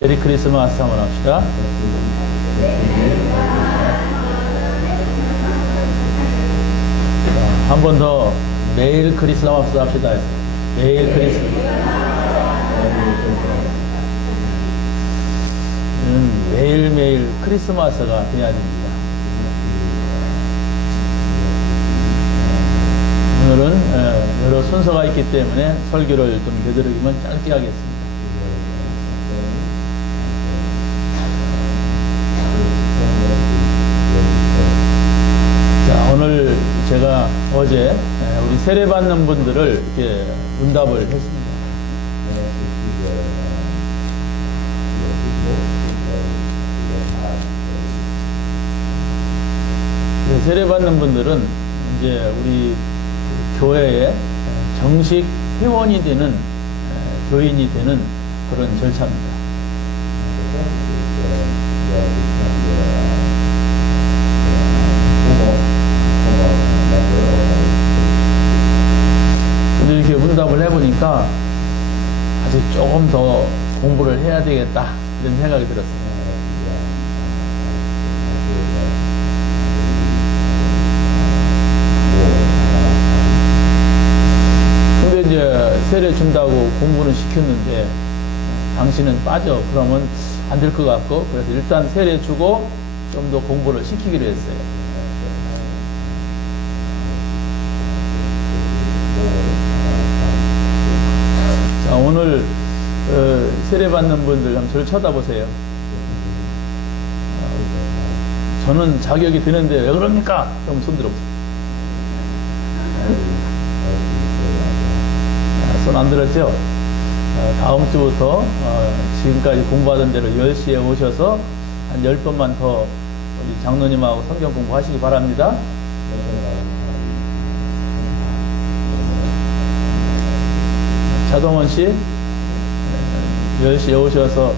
메리 크리스마스 한번 합시다. 한 번 더 매일 크리스마스 합시다. 매일 크리스마스. 매일매일 크리스마스가 돼야 됩니다. 오늘은 여러 순서가 있기 때문에 설교를 좀 되도록이면 짧게 하겠습니다. 자, 오늘 제가 어제 우리 세례받는 분들을 이렇게 응답을 했습니다. 세례받는 분들은 이제 우리 교회의 정식 회원이 되는, 교인이 되는 그런 절차입니다. 근데 이렇게 응답을 해보니까 아직 조금 더 공부를 해야 되겠다, 이런 생각이 들었어요. 세례 준다고 공부는 시켰는데 당신은 빠져. 그러면 안 될 것 같고, 그래서 일단 세례 주고 좀 더 공부를 시키기로 했어요. 자, 오늘 세례 받는 분들 한번 저를 쳐다보세요. 저는 자격이 되는데 왜 그럽니까? 그럼 손 들어보세요. 손 안 들었죠? 다음 주부터 지금까지 공부하던 대로 10시에 오셔서 한 10번만 더 우리 장로님하고 성경 공부하시기 바랍니다. 차동원 씨 10시에 오셔서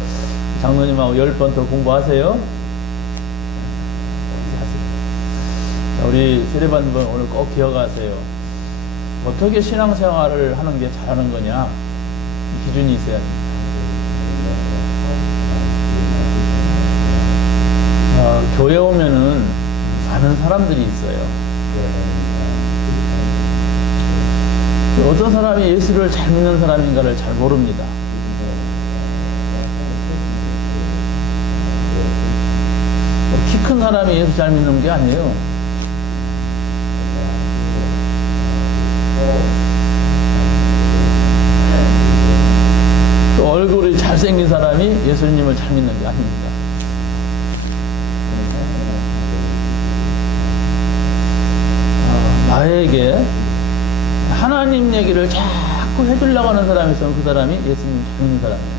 장로님하고 10번 더 공부하세요. 우리 세례받는 분 오늘 꼭 기억하세요. 어떻게 신앙생활을 하는 게 잘하는 거냐, 기준이 있어야 됩니다. 교회 오면은 많은 사람들이 있어요. 어떤 사람이 예수를 잘 믿는 사람인가를 잘 모릅니다. 키 큰 사람이 예수 잘 믿는 게 아니에요. 또 얼굴이 잘생긴 사람이 예수님을 잘 믿는 게 아닙니다. 나에게 하나님 얘기를 자꾸 해주려고 하는 사람이 있으면 그 사람이 예수님을 잘 믿는 사람이에요.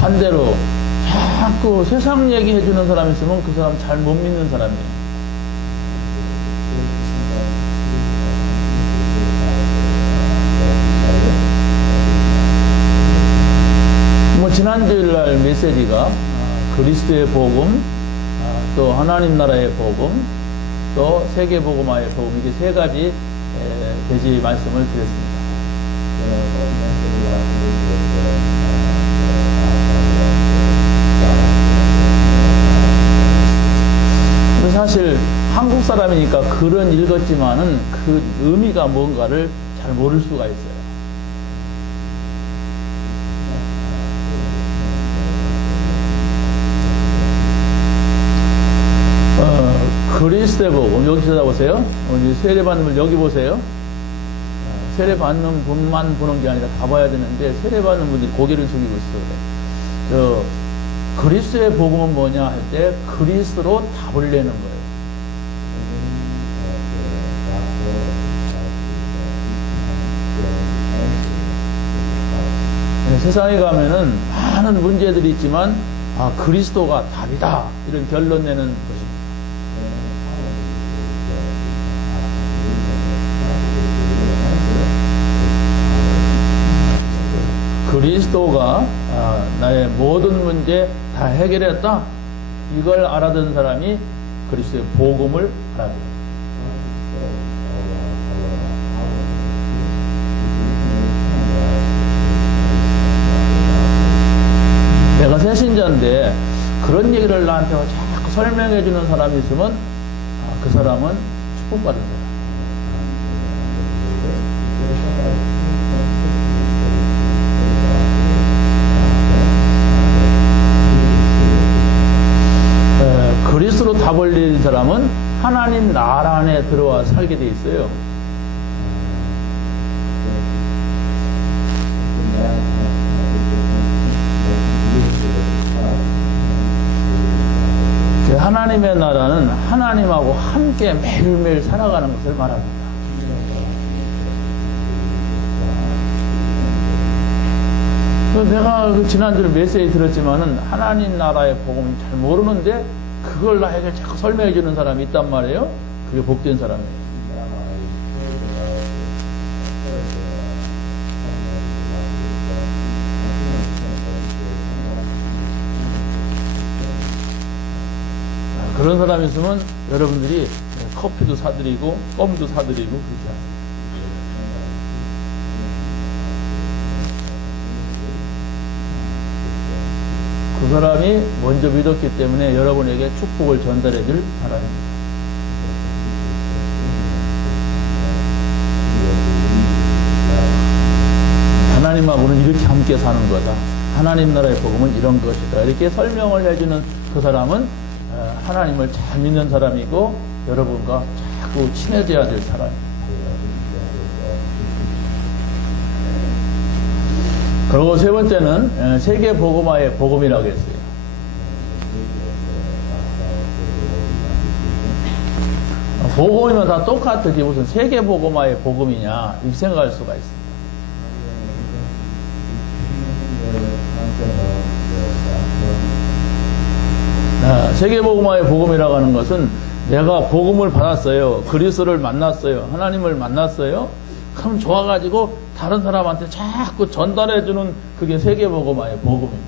반대로 자꾸 세상 얘기 해주는 사람이 있으면 그 사람 잘 못 믿는 사람이에요. 지난주일날 메시지가 그리스도의 복음, 또 하나님 나라의 복음, 또 세계복음화의 복음, 이게 세 가지 계시 말씀을 드렸습니다. 사실 한국 사람이니까 글은 읽었지만은 그 의미가 뭔가를 잘 모를 수가 있어요. 그리스도의 복음, 여기 찾아보세요. 오늘 세례받는 분 여기 보세요. 세례받는 분만 보는 게 아니라 다 봐야 되는데 세례받는 분들이 고개를 숙이고 있어요. 그리스도의 복음은 뭐냐 할 때 그리스도로 답을 내는 거예요. 세상에 가면은 많은 문제들이 있지만 그리스도가 답이다, 이런 결론 내는 것입니다. 그리스도가 나의 모든 문제 다 해결했다, 이걸 알아듣는 사람이 그리스도의 복음을 알아듣는 새신자인데 그런 얘기를 나한테 자꾸 설명해 주는 사람이 있으면 그 사람은 축복받은 거야. 그리스로 다 벌린 사람은 하나님 나라 안에 들어와 살게 돼 있어요. 하나님의 나라는 하나님하고 함께 매일매일 살아가는 것을 말합니다. 내가 지난주에 메시지 들었지만은 하나님 나라의 복음을 잘 모르는데 그걸 나에게 자꾸 설명해 주는 사람이 있단 말이에요. 그게 복된 사람이에요. 그런 사람이 있으면 여러분들이 커피도 사드리고 껌도 사드리고 그렇게 하세요. 그 사람이 먼저 믿었기 때문에 여러분에게 축복을 전달해 줄 사람입니다. 하나님하고는 이렇게 함께 사는 거다. 하나님 나라의 복음은 이런 것이다. 이렇게 설명을 해주는 그 사람은 하나님을 잘 믿는 사람이고 여러분과 자꾸 친해져야 될 사람입니다. 그리고 세 번째는 세계 복음화의 복음이라고 했어요. 복음이면 다 똑같지 무슨 세계 복음화의 복음이냐 이렇게 생각할 수가 있습니다. 세계 복음화의 복음이라고 하는 것은 내가 복음을 받았어요. 그리스도를 만났어요. 하나님을 만났어요. 그럼 좋아가지고 다른 사람한테 자꾸 전달해주는 그게 세계 복음화의 복음입니다.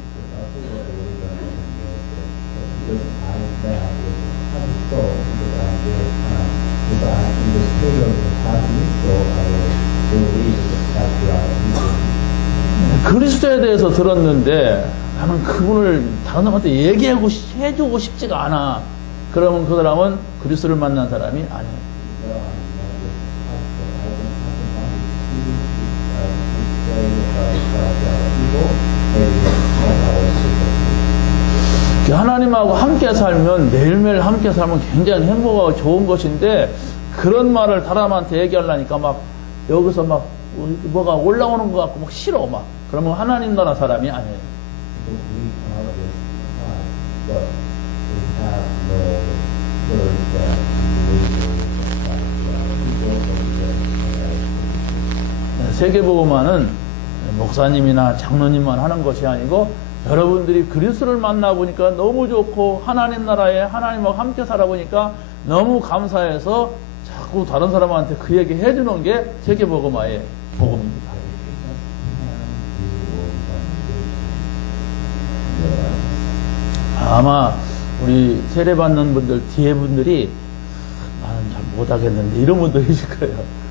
그리스도에 대해서 들었는데 나는 그분을 다른 사람한테 얘기하고 해주고 싶지가 않아. 그러면 그 사람은 그리스도를 만난 사람이 아니에요. 하나님하고 함께 살면 매일매일 함께 살면 굉장히 행복하고 좋은 것인데 그런 말을 사람한테 얘기하려니까 막 여기서 막 뭐가 올라오는 것 같고 막 싫어 막 그러면 하나님 나라 사람이 아니에요. 세계복음화는 목사님이나 장로님만 하는 것이 아니고 여러분들이 그리스도를 만나보니까 너무 좋고 하나님 나라에 하나님하고 함께 살아보니까 너무 감사해서 자꾸 다른 사람한테 그 얘기 해주는 게 세계복음화의 복음입니다. 아마 우리 세례받는 분들 뒤에 분들이 나는 잘 못하겠는데 이런 분도 계실 거예요.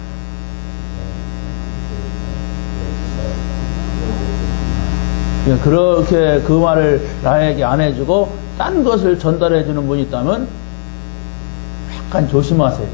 그렇게 그 말을 나에게 안 해주고 딴 것을 전달해 주는 분이 있다면 약간 조심하세요.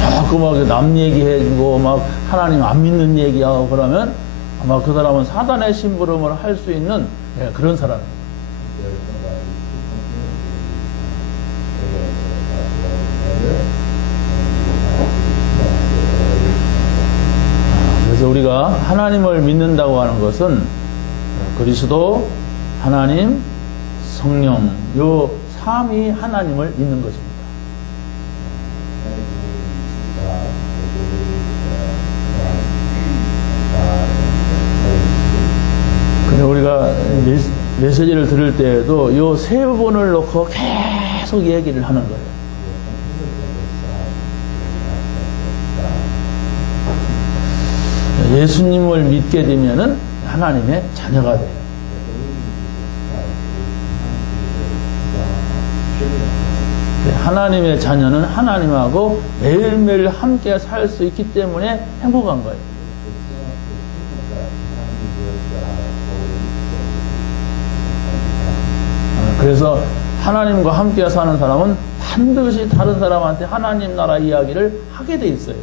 자꾸 막 남 얘기해주고 막 하나님 안 믿는 얘기하고 그러면 아마 그 사람은 사단의 심부름을 할 수 있는 그런 사람입니다. 그래서 우리가 하나님을 믿는다고 하는 것은 그리스도, 하나님, 성령 요 삼위 하나님을 믿는 것입니다. 근데 우리가 메시지를 들을 때에도 요 세 번을 놓고 계속 얘기를 하는 거예요. 예수님을 믿게 되면은 하나님의 자녀가 돼요. 하나님의 자녀는 하나님하고 매일매일 함께 살 수 있기 때문에 행복한 거예요. 그래서 하나님과 함께 사는 사람은 반드시 다른 사람한테 하나님 나라 이야기를 하게 돼 있어요.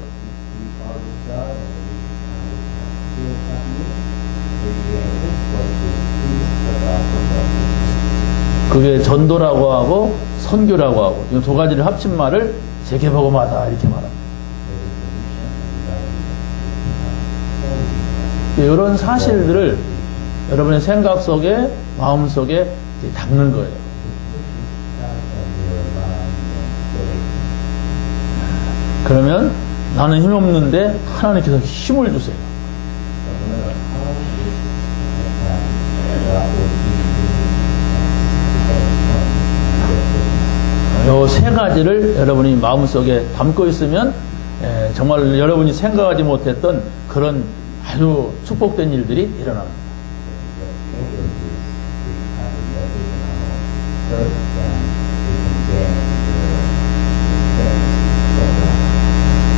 그게 전도라고 하고 선교라고 하고 이 두 가지를 합친 말을 재개복음하다 이렇게 말합니다. 이런 사실들을 여러분의 생각 속에 마음 속에 담는 거예요. 그러면 나는 힘없는데 하나님께서 힘을 주세요. 이 세 가지를 여러분이 마음속에 담고 있으면 정말 여러분이 생각하지 못했던 그런 아주 축복된 일들이 일어납니다.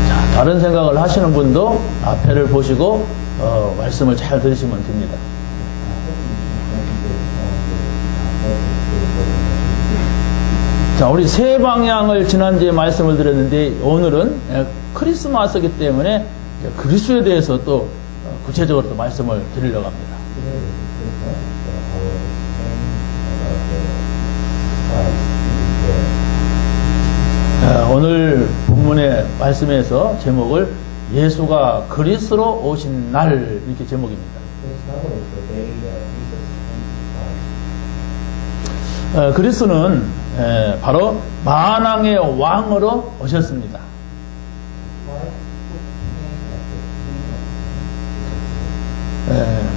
자, 다른 생각을 하시는 분도 앞에를 보시고 말씀을 잘 들으시면 됩니다. 자, 우리 세 방향을 지난주에 말씀을 드렸는데 오늘은 크리스마스이기 때문에 그리스도에 대해서 또 구체적으로 또 말씀을 드리려고 합니다. 오늘 본문의 말씀에서 제목을 예수가 그리스도로 오신 날 이렇게 제목입니다. 그리스도는 바로 만왕의 왕으로 오셨습니다.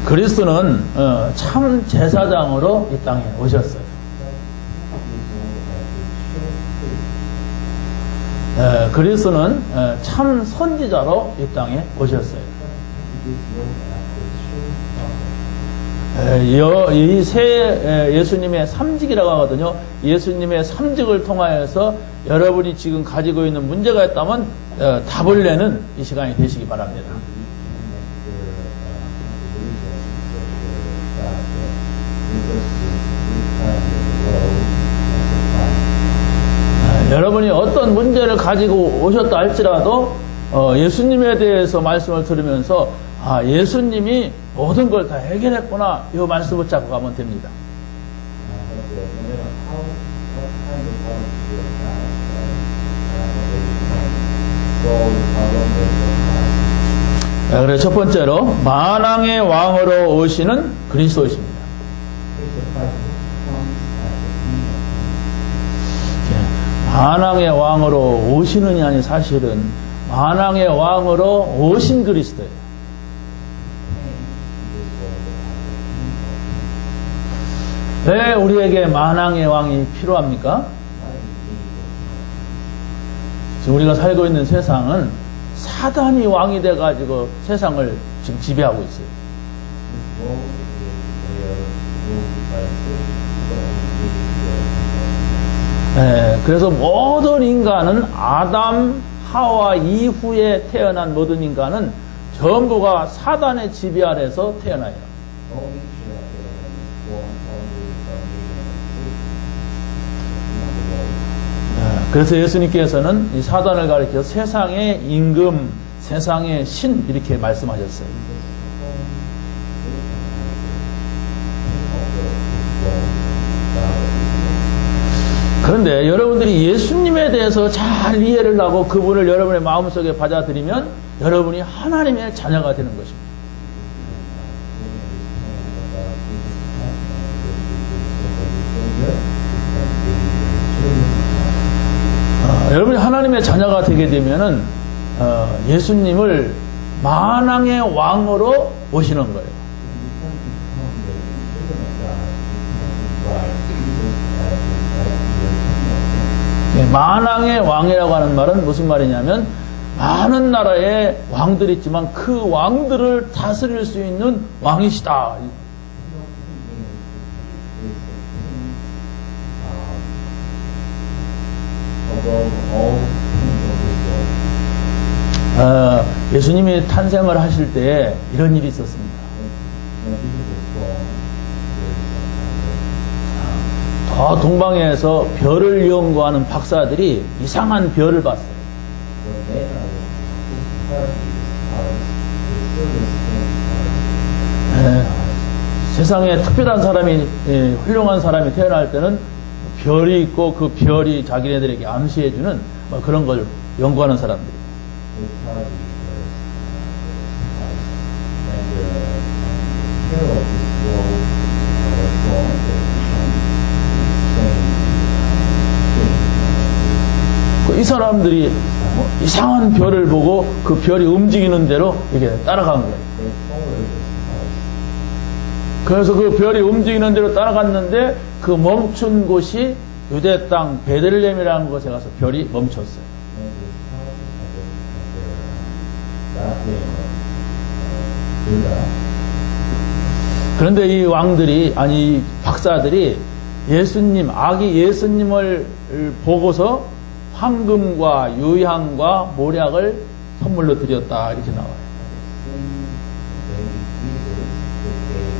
그리스도는 참 제사장으로 이 땅에 오셨어요. 그리스도는 참 선지자로 이 땅에 오셨어요. 이 세 예수님의 삼직이라고 하거든요. 예수님의 삼직을 통하여서 여러분이 지금 가지고 있는 문제가 있다면 답을 내는 이 시간이 되시기 바랍니다. 여러분이 어떤 문제를 가지고 오셨다 할지라도 예수님에 대해서 말씀을 들으면서 예수님이 모든 걸 다 해결했구나 이 말씀 붙잡고 가면 됩니다. 그래서 첫 번째로 만왕의 왕으로 오시는 그리스도이십니다. 만왕의 왕으로 오시느냐니 사실은 만왕의 왕으로 오신 그리스도예요. 왜 우리에게 만왕의 왕이 필요합니까? 지금 우리가 살고 있는 세상은 사단이 왕이 돼가지고 세상을 지금 지배하고 있어요. 그래서 모든 인간은 아담, 하와 이후에 태어난 모든 인간은 전부가 사단의 지배 아래서 태어나요. 그래서 예수님께서는 이 사단을 가리켜 세상의 임금, 세상의 신 이렇게 말씀하셨어요. 그런데 여러분들이 예수님에 대해서 잘 이해를 하고 그분을 여러분의 마음속에 받아들이면 여러분이 하나님의 자녀가 되는 것입니다. 여러분이 하나님의 자녀가 되게 되면은 예수님을 만왕의 왕으로 오시는 거예요. 만왕의 왕이라고 하는 말은 무슨 말이냐면 많은 나라에 왕들이 있지만 그 왕들을 다스릴 수 있는 왕이시다. above all things of this world. 예수님이 탄생을 하실 때 이런 일이 있었습니다. When Jesus was born, there was 더 동방에서 별을 연구하는 박사들이 이상한 별을 봤어요. when they are who parties the silver stars. 세상에 특별한 사람이, 훌륭한 사람이 태어날 때는 별이 있고 그 별이 자기네들에게 암시해주는 뭐 그런 걸 연구하는 사람들이. This party was when the hero of this world was born, there was some strange thing. 이 사람들이 이상한 별을 보고 그 별이 움직이는 대로 이렇게 따라간 거예요. They followed the stars. 그래서 그 별이 움직이는 대로 따라갔는데 그 멈춘 곳이 유대 땅 베들레헴이라는 곳에 가서 별이 멈췄어요. When the stars had their Judah, 그런데 이 왕들이, 아니, 이 박사들이 예수님, 아기 예수님을 보고서 황금과 유향과 모략을 선물로 드렸다. 이렇게 나와요. seen baby Jesus, they gave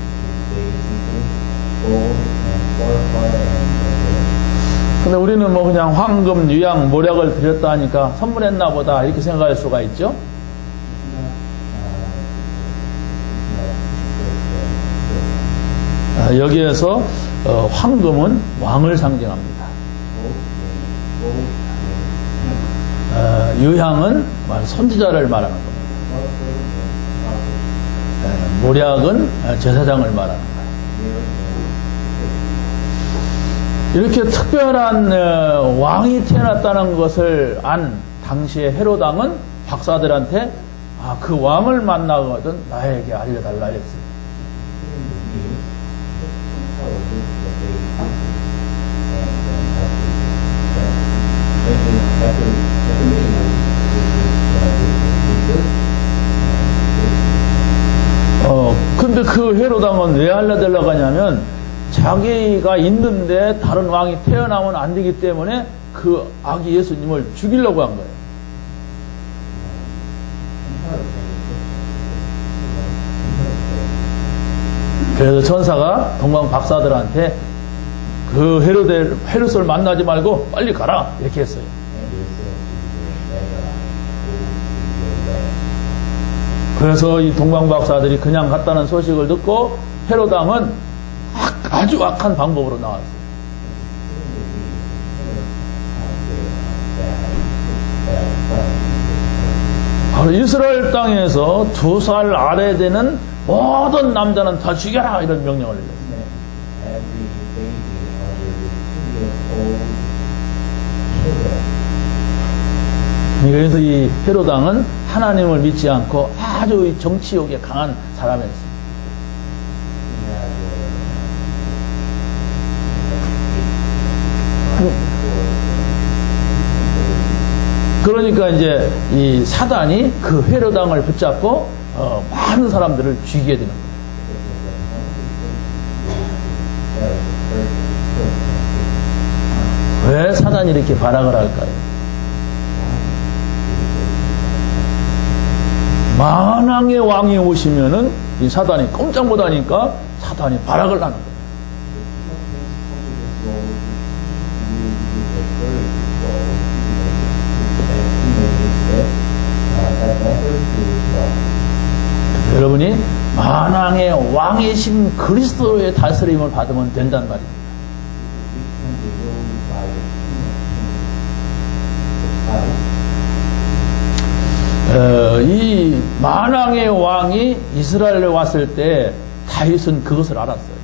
Jesus gold and fortified and 근데 우리는 뭐 그냥 황금, 유향, 모략을 드렸다 하니까 선물했나 보다. 이렇게 생각할 수가 있죠. 여기에서 황금은 왕을 상징합니다. 유향은 선지자를 말하는 겁니다. 모략은 제사장을 말하는 거예요. 이렇게 특별한 왕이 태어났다는 것을 안 당시의 헤로당은 박사들한테 그 왕을 만나거든 나에게 알려달라 했어요. 근데 그 헤로당은 왜 알려달라고 하냐면 자기가 있는데 다른 왕이 태어나면 안 되기 때문에 그 아기 예수님을 죽이려고 한 거예요. 그래서 천사가 동방 박사들한테 그 헤롯을 만나지 말고 빨리 가라 이렇게 했어요. 그래서 이 동방 박사들이 그냥 갔다는 소식을 듣고 헤롯왕은 아주 악한 방법으로 나왔어요. 바로 이스라엘 땅에서 2살 아래 되는 모든 남자는 다 죽여라 이런 명령을 내렸어요. 그래서 이 헤롯왕은 하나님을 믿지 않고 아주 정치욕에 강한 사람이었습니다. 그러니까 이제 이 사단이 그 헤롯왕을 붙잡고 많은 사람들을 죽이게 되는 거예요. 왜 사단이 이렇게 발악을 할까요? 만왕의 왕이 오시면은 이 사단이 꼼짝 못하니까 사단이 발악을 하는 거예요. 여러분이 만왕의 왕이신 그리스도의 다스림을 받으면 된단 말입니다. 이 만왕의 왕이 이스라엘에 왔을 때 다윗은 그것을 알았어요.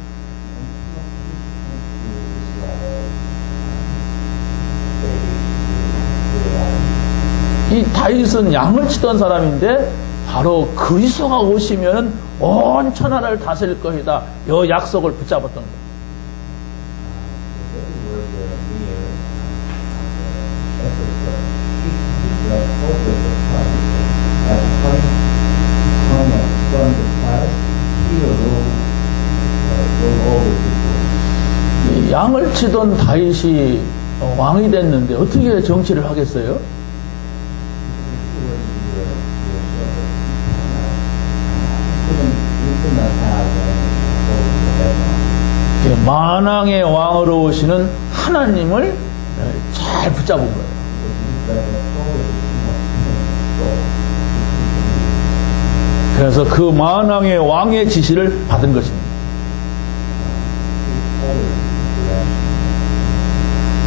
이 다윗은 양을 치던 사람인데 바로 그리스도가 오시면 온 천하를 다스릴 것이다. 이 약속을 붙잡았던 거예요. 양을 치던 다윗이 왕이 됐는데 어떻게 정치를 하겠어요? 만왕의 왕으로 오시는 하나님을 잘 붙잡은 거예요. 그래서 그 만왕의 왕의 지시를 받은 것입니다.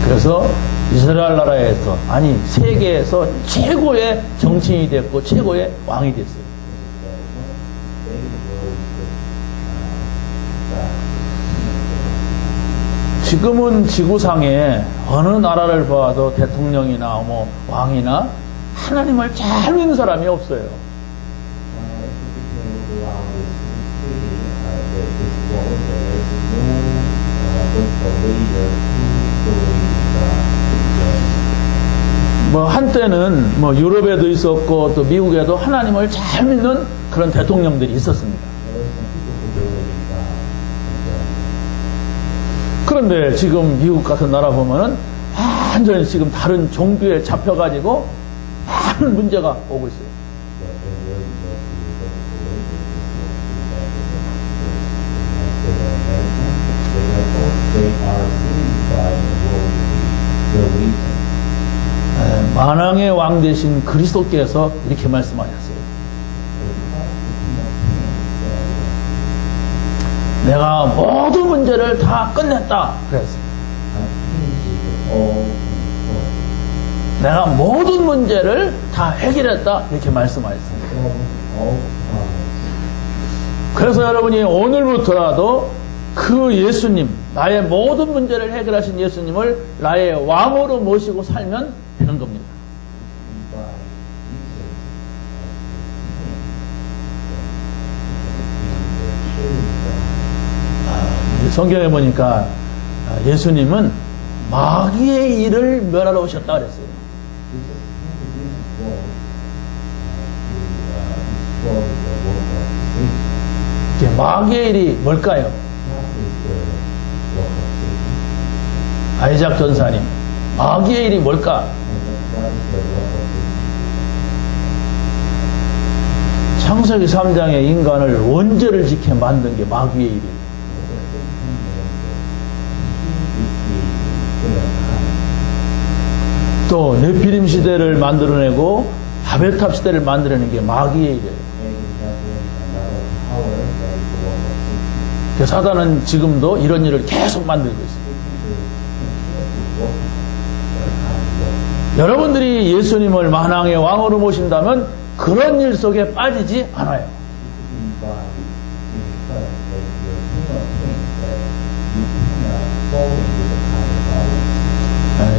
그래서 이스라엘 나라에서, 아니 세계에서 최고의 정치인이 됐고 최고의 왕이 됐어요. 지금은 지구상에 어느 나라를 봐도 대통령이나 뭐 왕이나 하나님을 잘 믿는 사람이 없어요. 뭐 한때는 뭐 유럽에도 있었고 또 미국에도 하나님을 잘 믿는 그런 대통령들이 있었습니다. 그런데 지금 미국 같은 나라 보면은 완전히 지금 다른 종교에 잡혀가지고 많은 문제가 오고 있어요. 만왕의 왕 되신 그리스도께서 이렇게 말씀하셨어요. 내가 모든 문제를 다 끝냈다 그랬어요. 내가 모든 문제를 다 해결했다 이렇게 말씀하셨습니다. 그래서 여러분이 오늘부터라도 그 예수님, 나의 모든 문제를 해결하신 예수님을 나의 왕으로 모시고 살면 되는 겁니다. 성경에 보니까 예수님은 마귀의 일을 멸하러 오셨다 그랬어요. 마귀의 일이 뭘까요? 아이작 전사님, 마귀의 일이 뭘까? 창세기 3장의 인간을 원죄를 지켜 만든 게 마귀의 일이에요. 또 네피림 시대를 만들어내고 바벨탑 시대를 만들어내는 게 마귀의 일이에요. 사단은 지금도 이런 일을 계속 만들고 있습니다. 여러분들이 예수님을 만왕의 왕으로 모신다면 그런 일 속에 빠지지 않아요.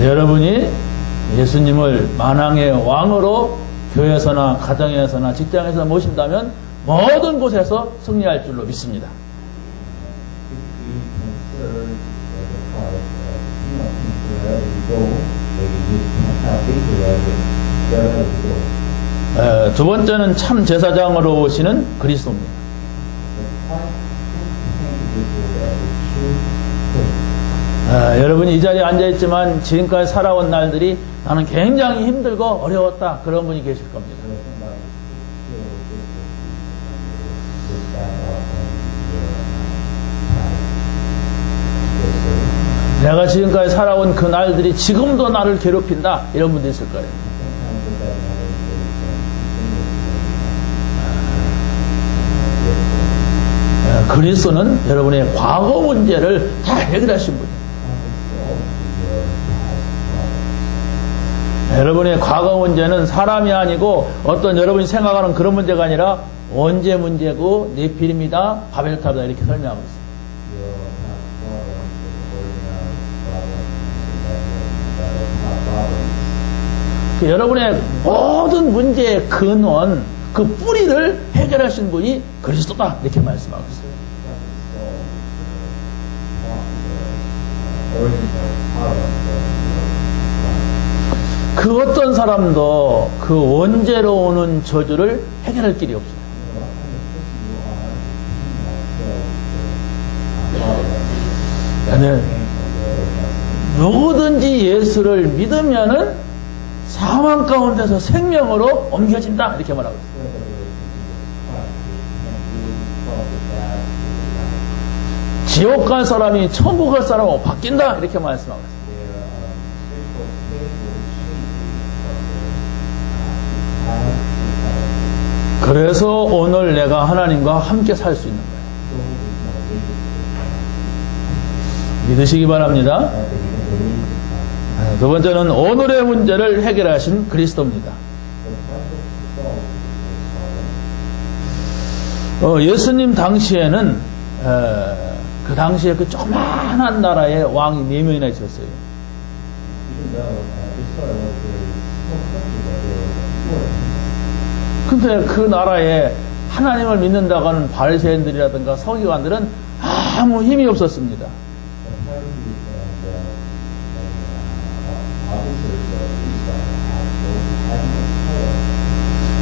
여러분이 예수님을 만왕의 왕으로 교회에서나 가정에서나 직장에서 모신다면 모든 곳에서 승리할 줄로 믿습니다. 두 번째는 참 제사장으로 오시는 그리스도입니다. 여러분이 이 자리에 앉아있지만 지금까지 살아온 날들이 나는 굉장히 힘들고 어려웠다 그런 분이 계실 겁니다. 내가 지금까지 살아온 그 날들이 지금도 나를 괴롭힌다 이런 분도 있을 거예요. 그리스도는 여러분의 과거 문제를 다 해결하신 분이에요. 여러분의 과거 문제는 사람이 아니고 어떤 여러분이 생각하는 그런 문제가 아니라 원죄 문제고 네피림이다, 바벨탑이다 이렇게 설명하고 있습니다. 여러분의 모든 문제의 근원, 그 뿌리를 해결하신 분이 그리스도다 이렇게 말씀하고 있어요. 그 어떤 사람도 그 원죄로 오는 저주를 해결할 길이 없어요. 네. 누구든지 예수를 믿으면은 사망 가운데서 생명으로 옮겨진다 이렇게 말하고 있어요. 지옥 갈 사람이 천국 갈 사람으로 바뀐다 이렇게 말씀하고 있어요. 그래서 오늘 내가 하나님과 함께 살 수 있는 거예요. 믿으시기 바랍니다. 두 번째는 오늘의 문제를 해결하신 그리스도입니다. 예수님 당시에는 그 당시에 그 조그만한 나라에 왕이 4명이나 있었어요. 근데 그 나라에 하나님을 믿는다고 하는 바리새인들이라든가 서기관들은 아무 힘이 없었습니다.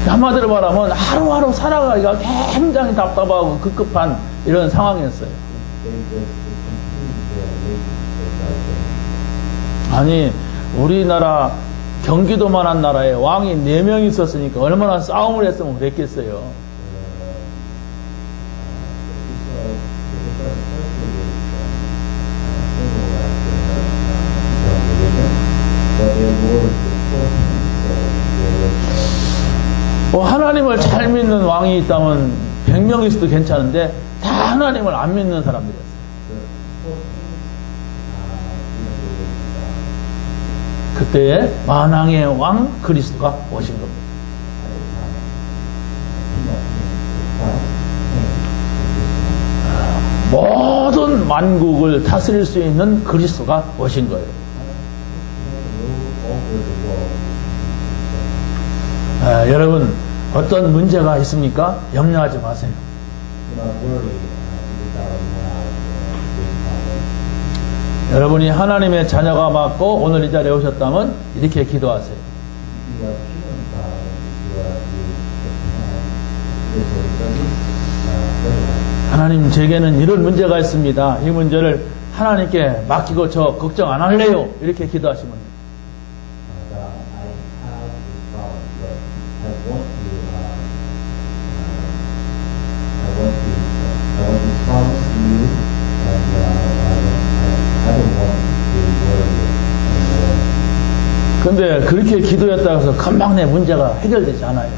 한마디로 말하면 하루하루 살아가기가 굉장히 답답하고 급급한 이런 상황이었어요. 아니 우리나라 경기도만한 나라에 왕이 4명이 있었으니까 얼마나 싸움을 했으면 그랬겠어요. 하나님을 잘 믿는 왕이 있다면 100명 있어도 괜찮은데 다 하나님을 안 믿는 사람들이었어요. 그때에 만왕의 왕 그리스도가 오신 겁니다. 모든 만국을 다스릴 수 있는 그리스도가 오신 거예요. 여러분 어떤 문제가 있습니까? 염려하지 마세요. 여러분이 하나님의 자녀가 맞고 오늘 이 자리에 오셨다면 이렇게 기도하세요. 하나님 제게는 이런 문제가 있습니다. 이 문제를 하나님께 맡기고 저 걱정 안 할래요. 이렇게 기도하시면 됩니다. 근데 그렇게 기도했다고 해서 금방 내 문제가 해결되지 않아요.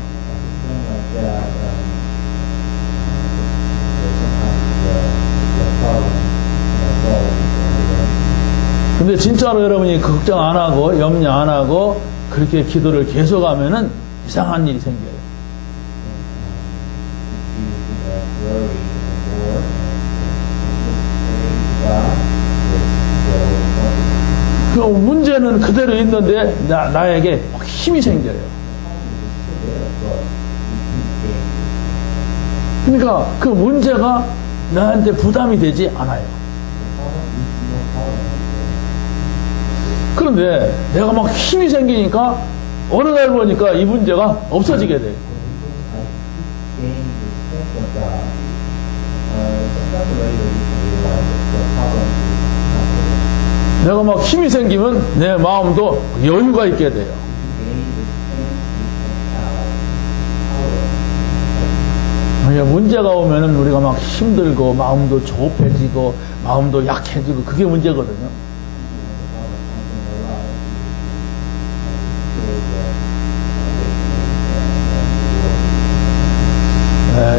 근데 진짜로 여러분이 걱정 안 하고 염려 안 하고 그렇게 기도를 계속하면은 이상한 일이 생겨요. 그 문제는 그대로 있는데 나에게 힘이 생겨요. 그러니까 그 문제가 나한테 부담이 되지 않아요. 그런데 내가 막 힘이 생기니까 어느 날 보니까 이 문제가 없어지게 돼요. 내가 막 힘이 생기면 내 마음도 여유가 있게 돼요. 문제가 오면은 우리가 막 힘들고 마음도 조급해지고 마음도 약해지고 그게 문제거든요.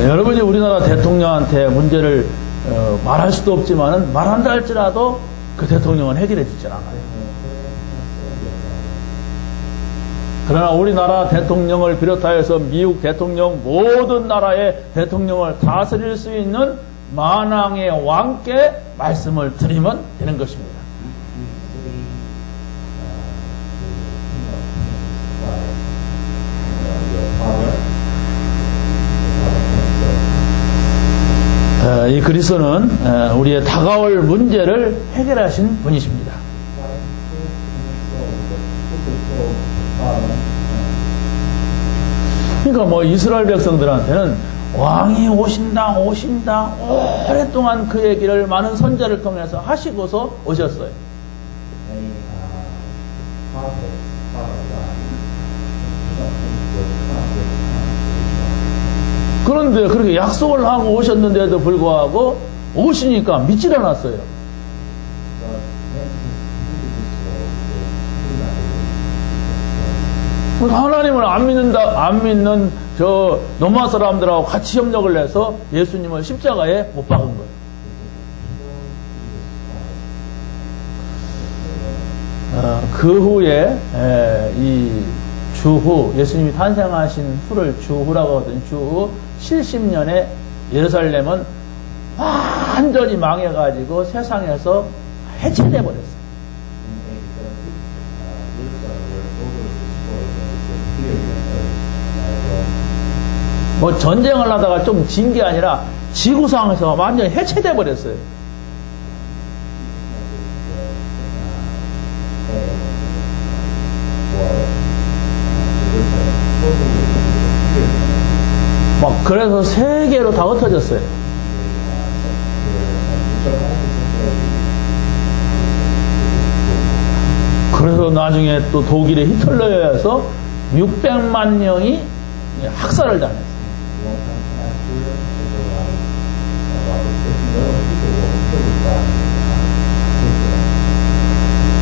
여러분이 우리나라 대통령한테 문제를 말할 수도 없지만은 말한다 할지라도 그 대통령은 해결해 주질 않아요. 그러나 우리나라 대통령을 비롯하여서 미국 대통령 모든 나라의 대통령을 다스릴 수 있는 만왕의 왕께 말씀을 드리면 되는 것입니다. 이 그리스도는 우리의 다가올 문제를 해결하신 분이십니다. 그러니까 뭐 이스라엘 백성들한테는 왕이 오신다 오랫동안 그 얘기를 많은 선자를 통해서 하시고서 오셨어요. prophet, Son of God, nothing will come with time. 그런데 그렇게 약속을 하고 오셨는데도 불구하고 오시니까 믿질 않았어요. But when he came to this world, they did not believe. 그러니까 하나님을 안 믿는 저 로마 사람들하고 같이 협력을 해서 예수님을 십자가에 못 박은 거예요. 그 후에 이 주후 예수님이 탄생하신 후를 주후라고 하거든요. 주후 70년에 예루살렘은 완전히 망해가지고 세상에서 해체돼 버렸어요. 뭐 전쟁을 하다가 좀 진 게 아니라 지구상에서 완전히 해체돼 버렸어요. 막 그래서 세계로 다 흩어졌어요. 그래서 나중에 또 독일의 히틀러에 의해서 600만 명이 학살을 당했어요.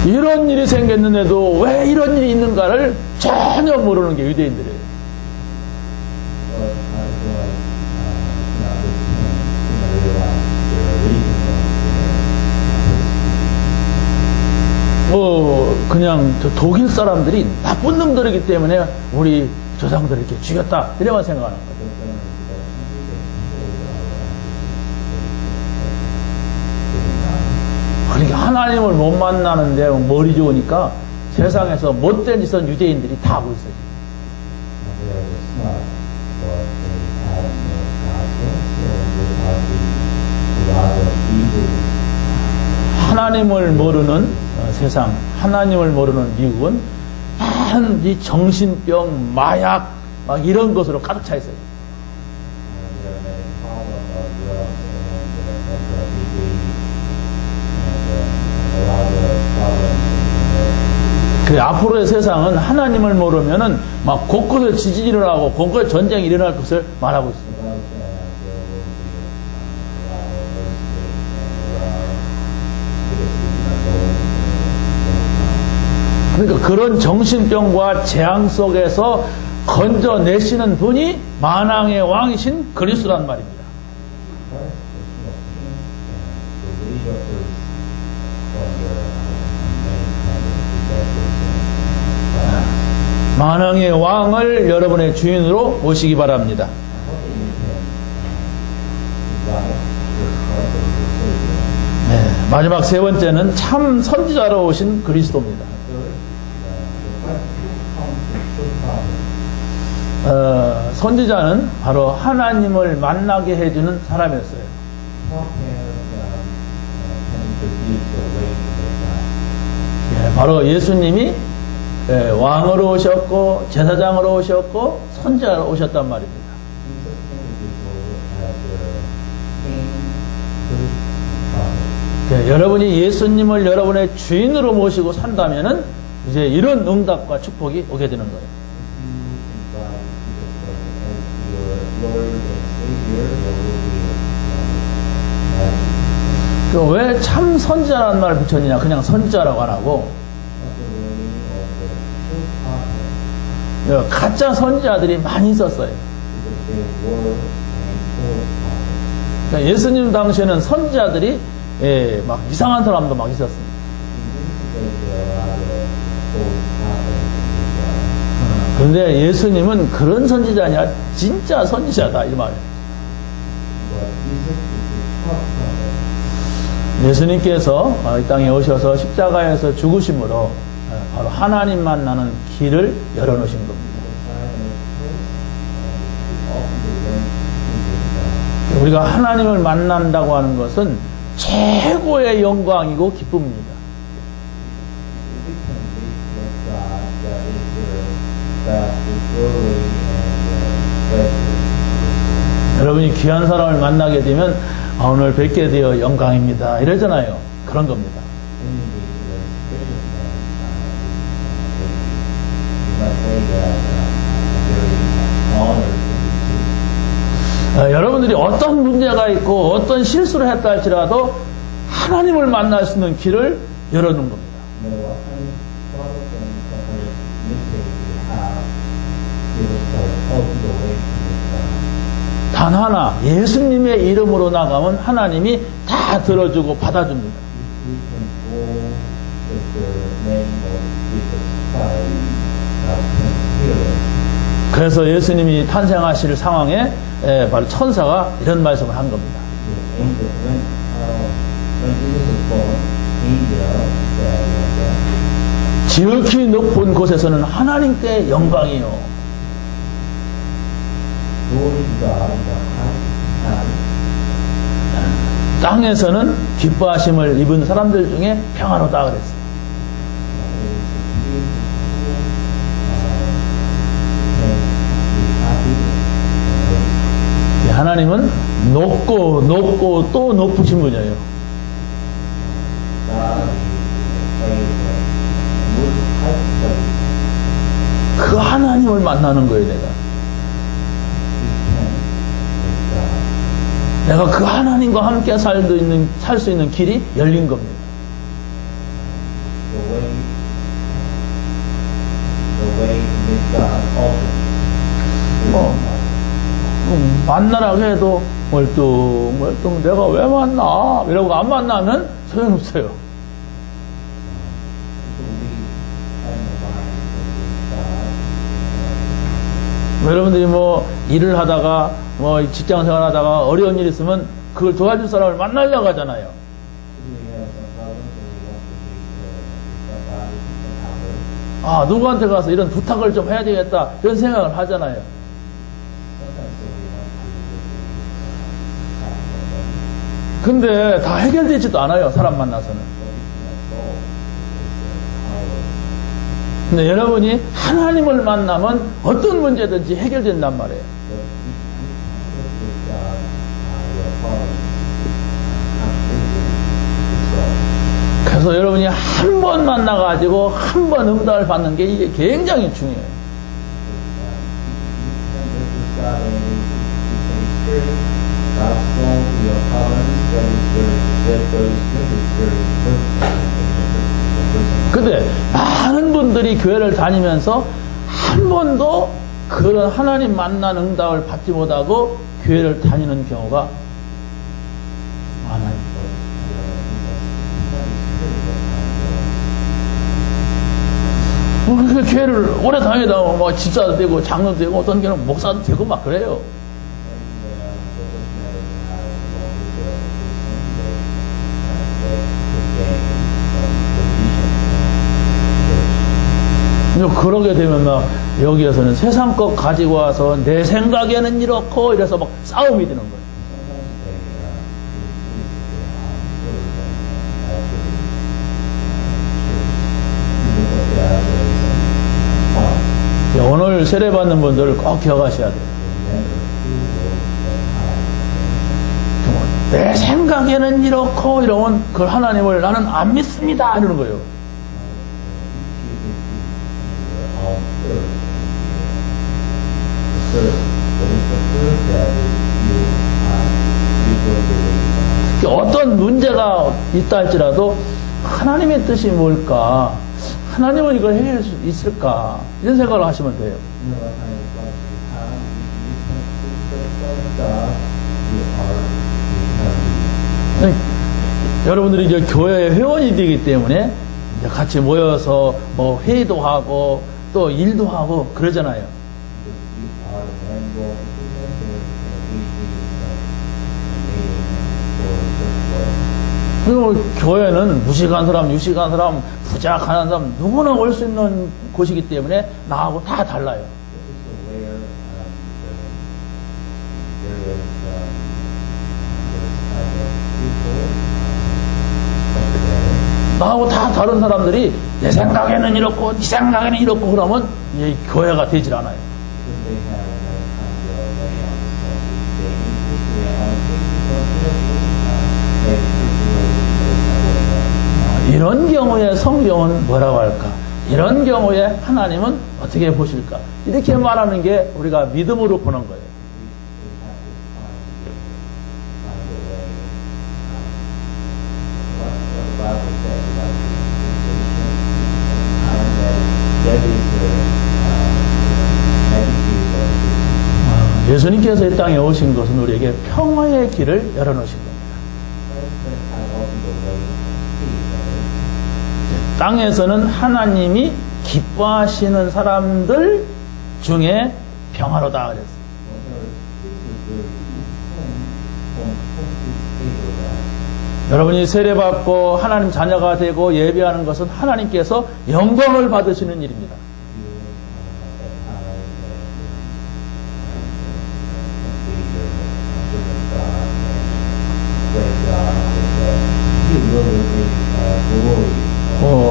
이런 일이 생겼는데도 왜 이런 일이 있는가를 전혀 모르는 게 유대인들이에요. 그냥 저 독일 사람들이 나쁜 놈들이기 때문에 우리 조상들을 이렇게 죽였다 이래만 생각하는 거예요. 그러니까 하나님을 못 만나는데 머리 좋으니까 세상에서 못된 짓은 유대인들이 다 하고 있어요. 하나님을 모르는 세상, 하나님을 모르는 미국은 이 정신병, 마약, 막 이런 것으로 가득 차 있어요. 그 앞으로의 세상은 하나님을 모르면은 막 곳곳에 지진이 일어나고 곳곳에 전쟁이 일어날 것을 말하고 있습니다. 그러니까 그런 정신병과 재앙 속에서 건져내시는 분이 만왕의 왕이신 그리스도란 말입니다. 만왕의 왕을 여러분의 주인으로 모시기 바랍니다. 네, 마지막 세 번째는 참 선지자로 오신 그리스도입니다. 선지자는 바로 하나님을 만나게 해주는 사람이었어요. 바로 예수님이 왕으로 오셨고 제사장으로 오셨고 선지자로 오셨단 말입니다. 여러분이 예수님을 여러분의 주인으로 모시고 산다면은 이제 이런 응답과 축복이 오게 되는 거예요. 왜 참 선지자라는 말을 붙였느냐? 그냥 선지자라고 안 하고 가짜 선지자들이 많이 있었어요. 그러니까 예수님 당시에는 선지자들이 막 이상한 사람도 막 있었습니다. 그런데 예수님은 그런 선지자 아니라 진짜 선지자다 이 말이에요. 예수님께서 이 땅에 오셔서 십자가에서 죽으심으로 바로 하나님 만나는 길을 열어놓으신 겁니다. 우리가 하나님을 만난다고 하는 것은 최고의 영광이고 기쁨입니다. 여러분이 귀한 사람을 만나게 되면 오늘 뵙게 되어 영광입니다 이러잖아요. 그런 겁니다. 여러분들이 어떤 문제가 있고 어떤 실수를 했다 할지라도 하나님을 만날 수 있는 길을 열어놓은 겁니다. 단 하나 예수님의 이름으로 나가면 하나님이 다 들어주고 받아줍니다. 그래서 예수님이 탄생하실 상황에 바로 천사가 이런 말씀을 한 겁니다. 지극히 높은 곳에서는 하나님께 영광이요. 땅에서는 기뻐하심을 입은 사람들 중에 평안하다 그랬어요. 하나님은 높고 높고 또 높으신 분이에요. 그 하나님을 만나는 거예요, 내가 그 하나님과 함께 살 수 있는 길이 열린 겁니다. 만나라고 해도 멀뚱 내가 왜 만나? 이러고 안 만나면 소용없어요. 여러분들이 일을 하다가 직장 생활 하다가 어려운 일 있으면 그걸 도와줄 사람을 만나려고 하잖아요. 누구한테 가서 이런 부탁을 좀 해야 되겠다 이런 생각을 하잖아요. 근데 다 해결되지도 않아요, 사람 만나서는. 근데 여러분이 하나님을 만나면 어떤 문제든지 해결된단 말이에요. 그래서 여러분이 한 번 만나가지고 한 번 응답을 받는 게 이게 굉장히 중요해요. 근데 많은 분들이 교회를 다니면서 한 번도 그런 하나님 만난 응답을 받지 못하고 교회를 다니는 경우가 많아요. 그 교회를 오래 다니다 집사도 되고 장로도 되고 어떤 경우는 목사도 되고 막 그래요. 그러게 되면 여기에서는 세상 것 가지고 와서 내 생각에는 이렇고 이래서 싸움이 되는 거예요. 오늘 세례받는 분들 꼭 기억하셔야 돼요. 내 생각에는 이렇고 이러면 그 하나님을 나는 안 믿습니다 이러는 거예요. 어떤 문제가 있다 할지라도 하나님의 뜻이 뭘까? 하나님은 이걸 해결할 수 있을까? 이런 생각을 하시면 돼요. 여러분들이 이제 교회의 회원이 되기 때문에 이제 같이 모여서 회의도 하고 또 일도 하고 그러잖아요. 그리고 교회는 무식한 사람, 유식한 사람, 부자, 가난한 사람 누구나 올 수 있는 곳이기 때문에 나하고 다 달라요. 나하고 다 다른 사람들이 내 생각에는 이렇고 네 생각에는 이렇고 그러면 이 교회가 되질 않아요. 이런 경우에 성경은 뭐라고 할까? 이런 경우에 하나님은 어떻게 보실까? 이렇게 말하는 게 우리가 믿음으로 보는 거예요. 예수님께서 이 땅에 오신 것은 우리에게 평화의 길을 열어놓으신 겁니다. 땅에서는 하나님이 기뻐하시는 사람들 중에 평화로다 그랬어요. 여러분이 세례받고 하나님 자녀가 되고 예배하는 것은 하나님께서 영광을 받으시는 일입니다.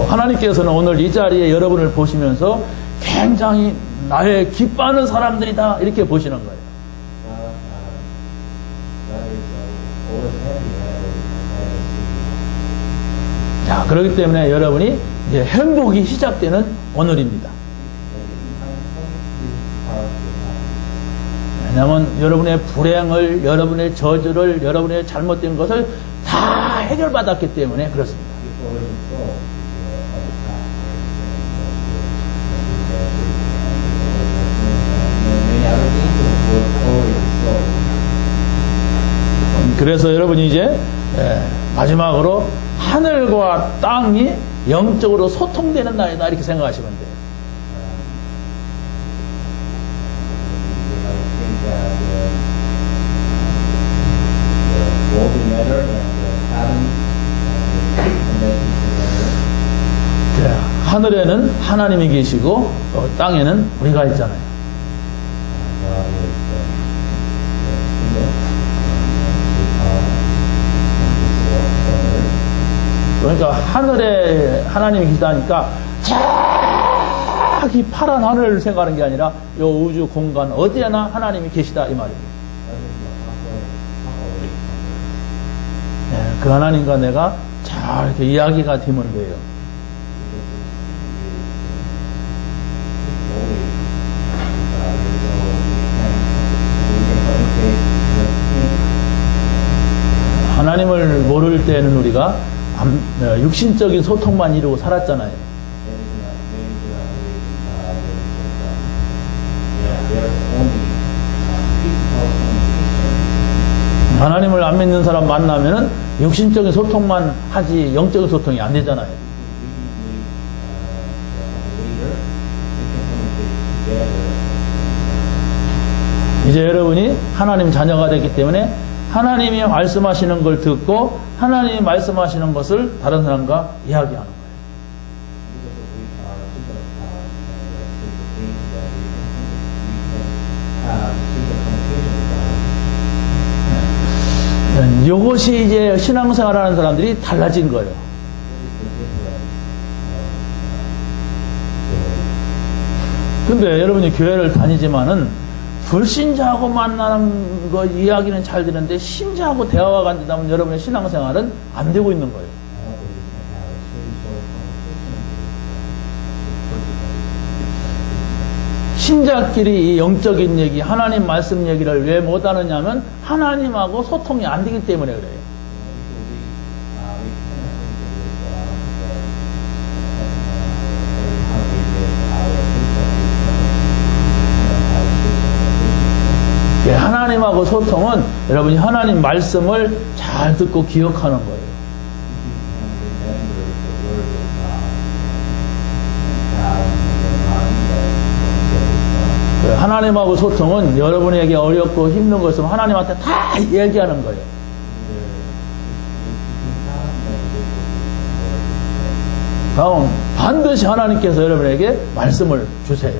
하나님께서는 오늘 이 자리에 여러분을 보시면서 굉장히 나의 기뻐하는 사람들이다 이렇게 보시는 거예요. 자, 그렇기 때문에 여러분이 이제 행복이 시작되는 오늘입니다. 왜냐하면 여러분의 불행을, 여러분의 저주를, 여러분의 잘못된 것을 다 해결받았기 때문에 그렇습니다. 그래서 여러분이 이제 마지막으로 하늘과 땅이 영적으로 소통되는 날이다 이렇게 생각하시면 돼요. 하늘에는 하나님이 계시고 땅에는 우리가 있잖아요. 그러니까 하늘에 하나님이 계시다니까 저기 파란 하늘을 생각하는 게 아니라 이 우주 공간 어디에나 하나님이 계시다 이 말입니다. 네, 그 하나님과 내가 잘 이렇게 이야기가 되면 돼요. 하나님을 모를 때는 우리가 육신적인 소통만 이루고 살았잖아요. 하나님을 안 믿는 사람 만나면은 육신적인 소통만 하지 영적인 소통이 안 되잖아요. 이제 여러분이 하나님 자녀가 됐기 때문에 하나님이 말씀하시는 걸 듣고 하나님이 말씀하시는 것을 다른 사람과 이야기하는 거예요. 이것이 이제 신앙생활하는 사람들이 달라진 거예요. 근데 여러분이 교회를 다니지만은 불신자하고 만나는 거 이야기는 잘 되는데 신자하고 대화가 안 되다 보면 여러분의 신앙생활은 안 되고 있는 거예요. 신자끼리 이 영적인 얘기, 하나님 말씀 얘기를 왜 못하느냐면 하나님하고 소통이 안 되기 때문에 그래요. 하나님하고 소통은 여러분이 하나님 말씀을 잘 듣고 기억하는 거예요. 하나님하고 소통은 여러분에게 어렵고 힘든 거 있으면 하나님한테 다 얘기하는 거예요. 다음 반드시 하나님께서 여러분에게 말씀을 주세요.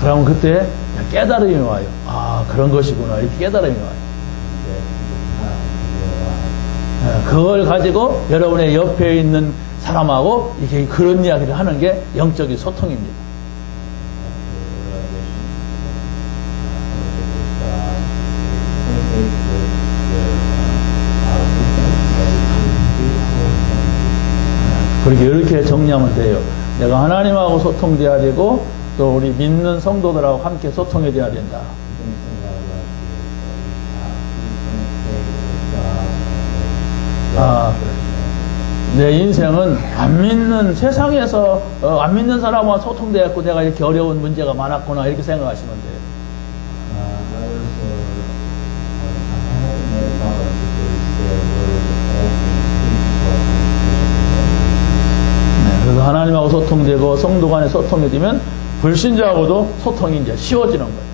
그러면 그때 깨달음이 와요. 아, 그런 것이구나. 이렇게 깨달음이 와요. 그걸 가지고 여러분의 옆에 있는 사람하고 이게 그런 이야기를 하는 게 영적인 소통입니다. 그렇게 이렇게 정리하면 돼요. 내가 하나님하고 소통돼야 되고 또 우리 믿는 성도들하고 함께 소통이 돼야 된다. 내 인생은 안 믿는 세상에서 안 믿는 사람과 소통되었고 내가 이렇게 어려운 문제가 많았구나 이렇게 생각하시면 돼요. 그래서 하나님하고 소통되고 성도 간에 소통이 되면 불신자하고도 소통이 이제 쉬워지는 거예요.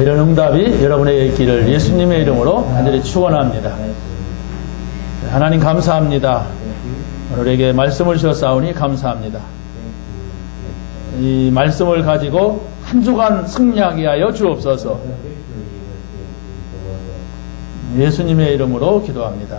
이런 응답이 여러분에게 있기를 예수님의 이름으로 간절히 축원합니다. 하나님 감사합니다. 오늘에게 말씀을 주셨사오니 감사합니다. 이 말씀을 가지고 한 주간 승리하게 하여 주옵소서. 예수님의 이름으로 기도합니다.